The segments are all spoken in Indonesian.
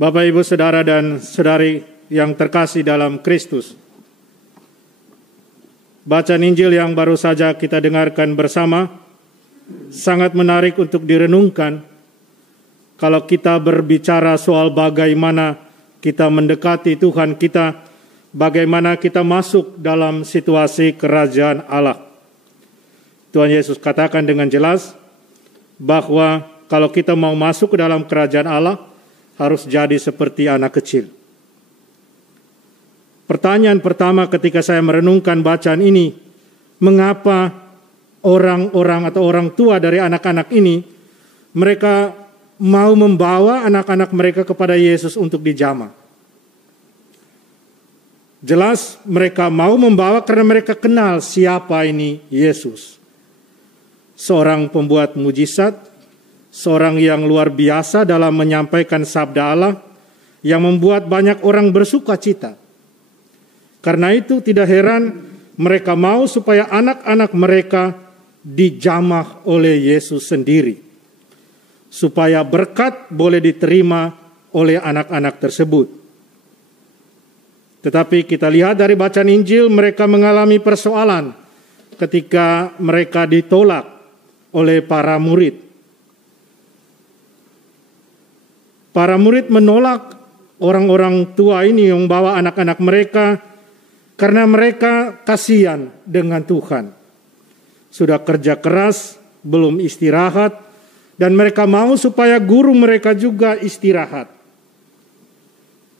Bapak, Ibu, Saudara, dan Saudari yang terkasih dalam Kristus. Bacaan Injil yang baru saja kita dengarkan bersama sangat menarik untuk direnungkan kalau kita berbicara soal bagaimana kita mendekati Tuhan kita, bagaimana kita masuk dalam situasi kerajaan Allah. Tuhan Yesus katakan dengan jelas bahwa kalau kita mau masuk ke dalam kerajaan Allah, harus jadi seperti anak kecil. Pertanyaan pertama ketika saya merenungkan bacaan ini, mengapa orang-orang atau orang tua dari anak-anak ini, mereka mau membawa anak-anak mereka kepada Yesus untuk dijamah? Jelas mereka mau membawa karena mereka kenal siapa ini Yesus. Seorang pembuat mujizat, seorang yang luar biasa dalam menyampaikan sabda Allah yang membuat banyak orang bersuka cita. Karena itu tidak heran mereka mau supaya anak-anak mereka dijamah oleh Yesus sendiri. Supaya berkat boleh diterima oleh anak-anak tersebut. Tetapi kita lihat dari bacaan Injil mereka mengalami persoalan ketika mereka ditolak oleh para murid. Para murid menolak orang-orang tua ini yang membawa anak-anak mereka karena mereka kasihan dengan Tuhan. Sudah kerja keras, belum istirahat, dan mereka mau supaya guru mereka juga istirahat.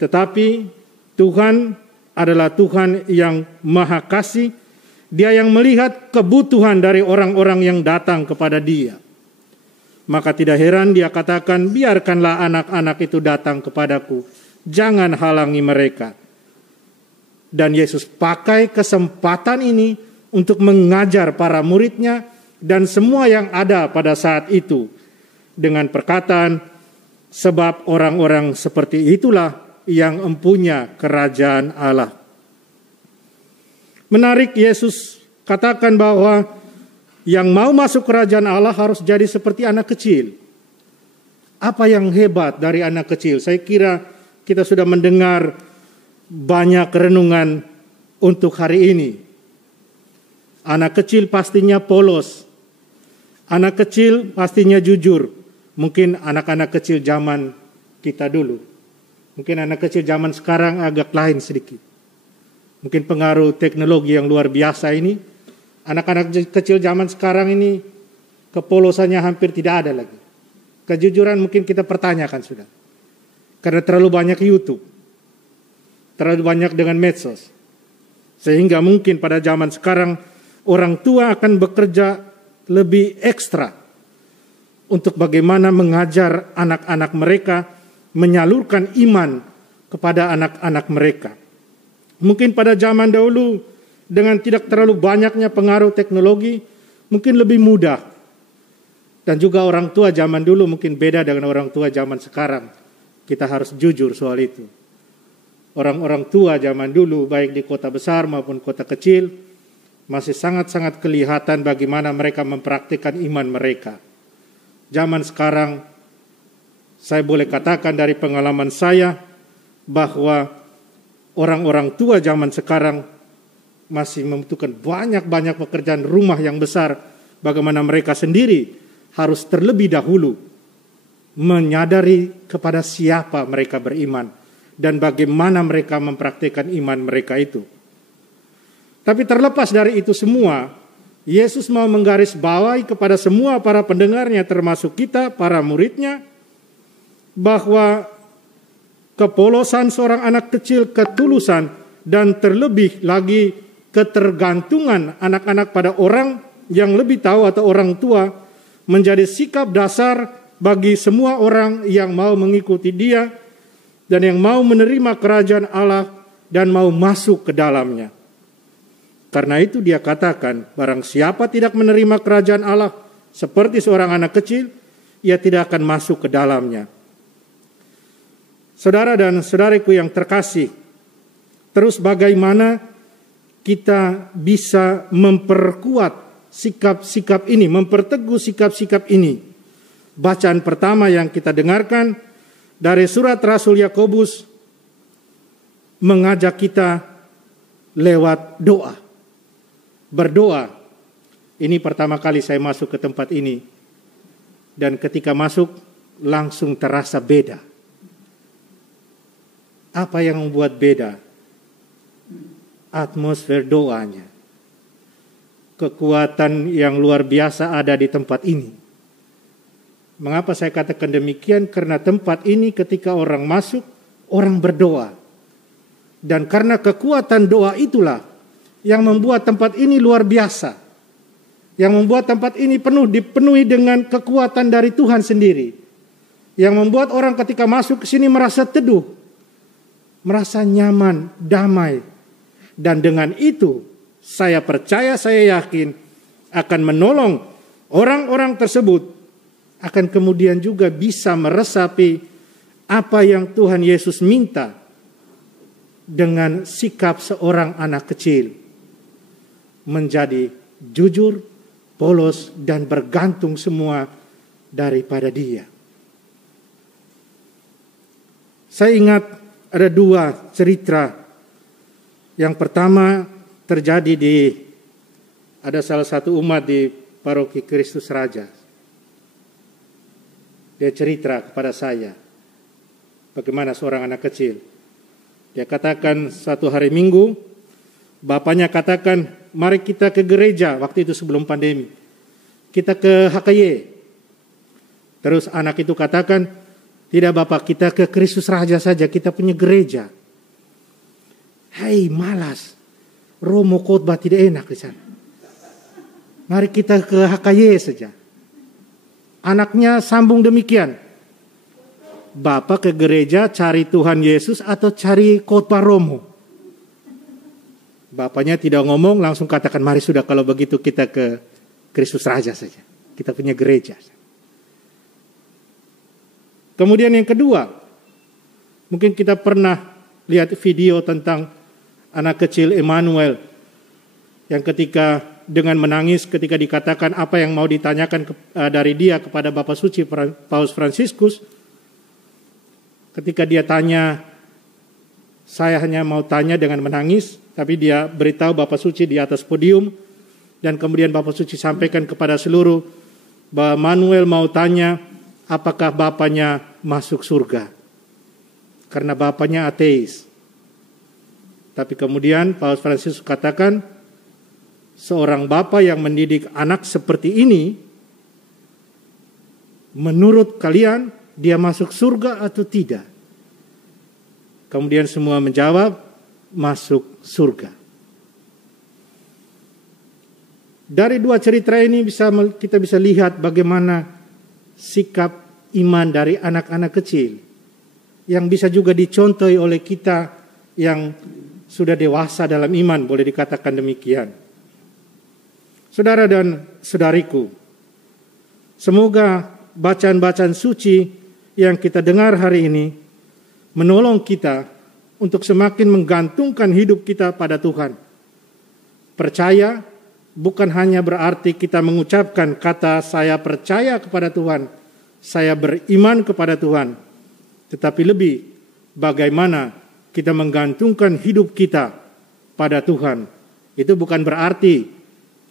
Tetapi Tuhan adalah Tuhan yang Maha Kasih. Dia yang melihat kebutuhan dari orang-orang yang datang kepada Dia. Maka tidak heran Dia katakan, biarkanlah anak-anak itu datang kepadaku. Jangan halangi mereka. Dan Yesus pakai kesempatan ini untuk mengajar para muridnya dan semua yang ada pada saat itu. Dengan perkataan, sebab orang-orang seperti itulah yang empunya kerajaan Allah. Menarik, Yesus katakan bahwa yang mau masuk kerajaan Allah harus jadi seperti anak kecil. Apa yang hebat dari anak kecil? Saya kira kita sudah mendengar banyak renungan untuk hari ini. Anak kecil pastinya polos. Anak kecil pastinya jujur. Mungkin anak-anak kecil zaman kita dulu. Mungkin anak kecil zaman sekarang agak lain sedikit. Mungkin pengaruh teknologi yang luar biasa ini. Anak-anak kecil zaman sekarang ini kepolosannya hampir tidak ada lagi. Kejujuran mungkin kita pertanyakan sudah. Karena terlalu banyak YouTube. Terlalu banyak dengan medsos. Sehingga mungkin pada zaman sekarang orang tua akan bekerja lebih ekstra. Untuk bagaimana mengajar anak-anak mereka menyalurkan iman kepada anak-anak mereka. Mungkin pada zaman dahulu dengan tidak terlalu banyaknya pengaruh teknologi, mungkin lebih mudah. Dan juga orang tua zaman dulu mungkin beda dengan orang tua zaman sekarang. Kita harus jujur soal itu. Orang-orang tua zaman dulu, baik di kota besar maupun kota kecil, masih sangat-sangat kelihatan bagaimana mereka mempraktikkan iman mereka. Zaman sekarang, saya boleh katakan dari pengalaman saya, bahwa orang-orang tua zaman sekarang masih membutuhkan banyak-banyak pekerjaan rumah yang besar. Bagaimana mereka sendiri harus terlebih dahulu menyadari kepada siapa mereka beriman. Dan bagaimana mereka mempraktikkan iman mereka itu. Tapi terlepas dari itu semua, Yesus mau menggarisbawahi kepada semua para pendengarnya termasuk kita, para muridnya, bahwa kepolosan seorang anak kecil, ketulusan, dan terlebih lagi ketergantungan anak-anak pada orang yang lebih tahu atau orang tua menjadi sikap dasar bagi semua orang yang mau mengikuti Dia dan yang mau menerima kerajaan Allah dan mau masuk ke dalamnya. Karena itu Dia katakan, barang siapa tidak menerima kerajaan Allah seperti seorang anak kecil, ia tidak akan masuk ke dalamnya. Saudara dan saudariku yang terkasih, terus bagaimana kita bisa memperkuat sikap-sikap ini, memperteguh sikap-sikap ini. Bacaan pertama yang kita dengarkan dari surat Rasul Yakobus mengajak kita lewat doa. Berdoa. Ini pertama kali saya masuk ke tempat ini. Dan ketika masuk langsung terasa beda. Apa yang membuat beda? Atmosfer doanya. Kekuatan yang luar biasa ada di tempat ini. Mengapa saya katakan demikian? Karena tempat ini ketika orang masuk, orang berdoa. Dan karena kekuatan doa itulah yang membuat tempat ini luar biasa. Yang membuat tempat ini dipenuhi dengan kekuatan dari Tuhan sendiri. Yang membuat orang ketika masuk ke sini merasa teduh. Merasa nyaman, damai. Dan dengan itu saya percaya, saya yakin akan menolong orang-orang tersebut. Akan kemudian juga bisa meresapi apa yang Tuhan Yesus minta. Dengan sikap seorang anak kecil. Menjadi jujur, polos, dan bergantung semua daripada Dia. Saya ingat ada 2 cerita. Yang pertama terjadi ada salah satu umat di Paroki Kristus Raja. Dia cerita kepada saya bagaimana seorang anak kecil. Dia katakan satu hari Minggu, bapaknya katakan, mari kita ke gereja, waktu itu sebelum pandemi. Kita ke HKY. Terus anak itu katakan, tidak Bapak, kita ke Kristus Raja saja, kita punya gereja. Hai, malas. Romo khotbah tidak enak di sana. Mari kita ke HKY saja. Anaknya sambung demikian. Bapak ke gereja cari Tuhan Yesus atau cari khotbah Romo? Bapaknya tidak ngomong, langsung katakan, mari sudah kalau begitu kita ke Kristus Raja saja. Kita punya gereja. Kemudian yang kedua, mungkin kita pernah lihat video tentang anak kecil Emmanuel yang ketika dengan menangis ketika dikatakan apa yang mau ditanyakan dari dia kepada Bapak Suci Paus Fransiskus. Ketika dia tanya, saya hanya mau tanya dengan menangis, tapi dia beritahu Bapak Suci di atas podium, dan kemudian Bapak Suci sampaikan kepada seluruh bahwa Manuel mau tanya apakah bapaknya masuk surga. Karena bapaknya ateis. Tapi kemudian Paus Fransiskus katakan, seorang bapak yang mendidik anak seperti ini, menurut kalian dia masuk surga atau tidak? Kemudian semua menjawab, masuk surga. Dari 2 cerita ini kita bisa lihat bagaimana sikap iman dari anak-anak kecil yang bisa juga dicontohi oleh kita yang sudah dewasa dalam iman, boleh dikatakan demikian. Saudara dan saudariku, semoga bacaan-bacaan suci yang kita dengar hari ini menolong kita untuk semakin menggantungkan hidup kita pada Tuhan. Percaya bukan hanya berarti kita mengucapkan kata saya percaya kepada Tuhan, saya beriman kepada Tuhan, tetapi lebih bagaimana kita menggantungkan hidup kita pada Tuhan. Itu bukan berarti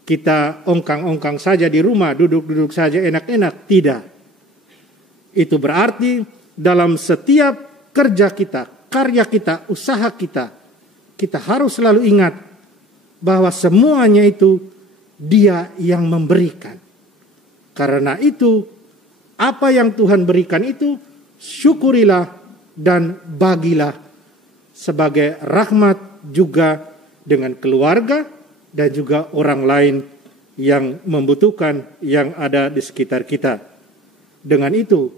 kita ongkang-ongkang saja di rumah, duduk-duduk saja enak-enak, tidak. Itu berarti dalam setiap kerja kita, karya kita, usaha kita, kita harus selalu ingat bahwa semuanya itu Dia yang memberikan. Karena itu, apa yang Tuhan berikan itu, syukurilah dan bagilah sebagai rahmat juga dengan keluarga dan juga orang lain yang membutuhkan, yang ada di sekitar kita. Dengan itu,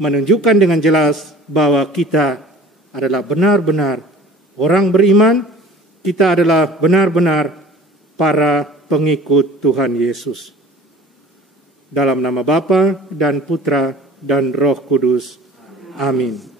menunjukkan dengan jelas bahwa kita adalah benar-benar orang beriman, kita adalah benar-benar para pengikut Tuhan Yesus. Dalam nama Bapa dan Putra dan Roh Kudus. Amin.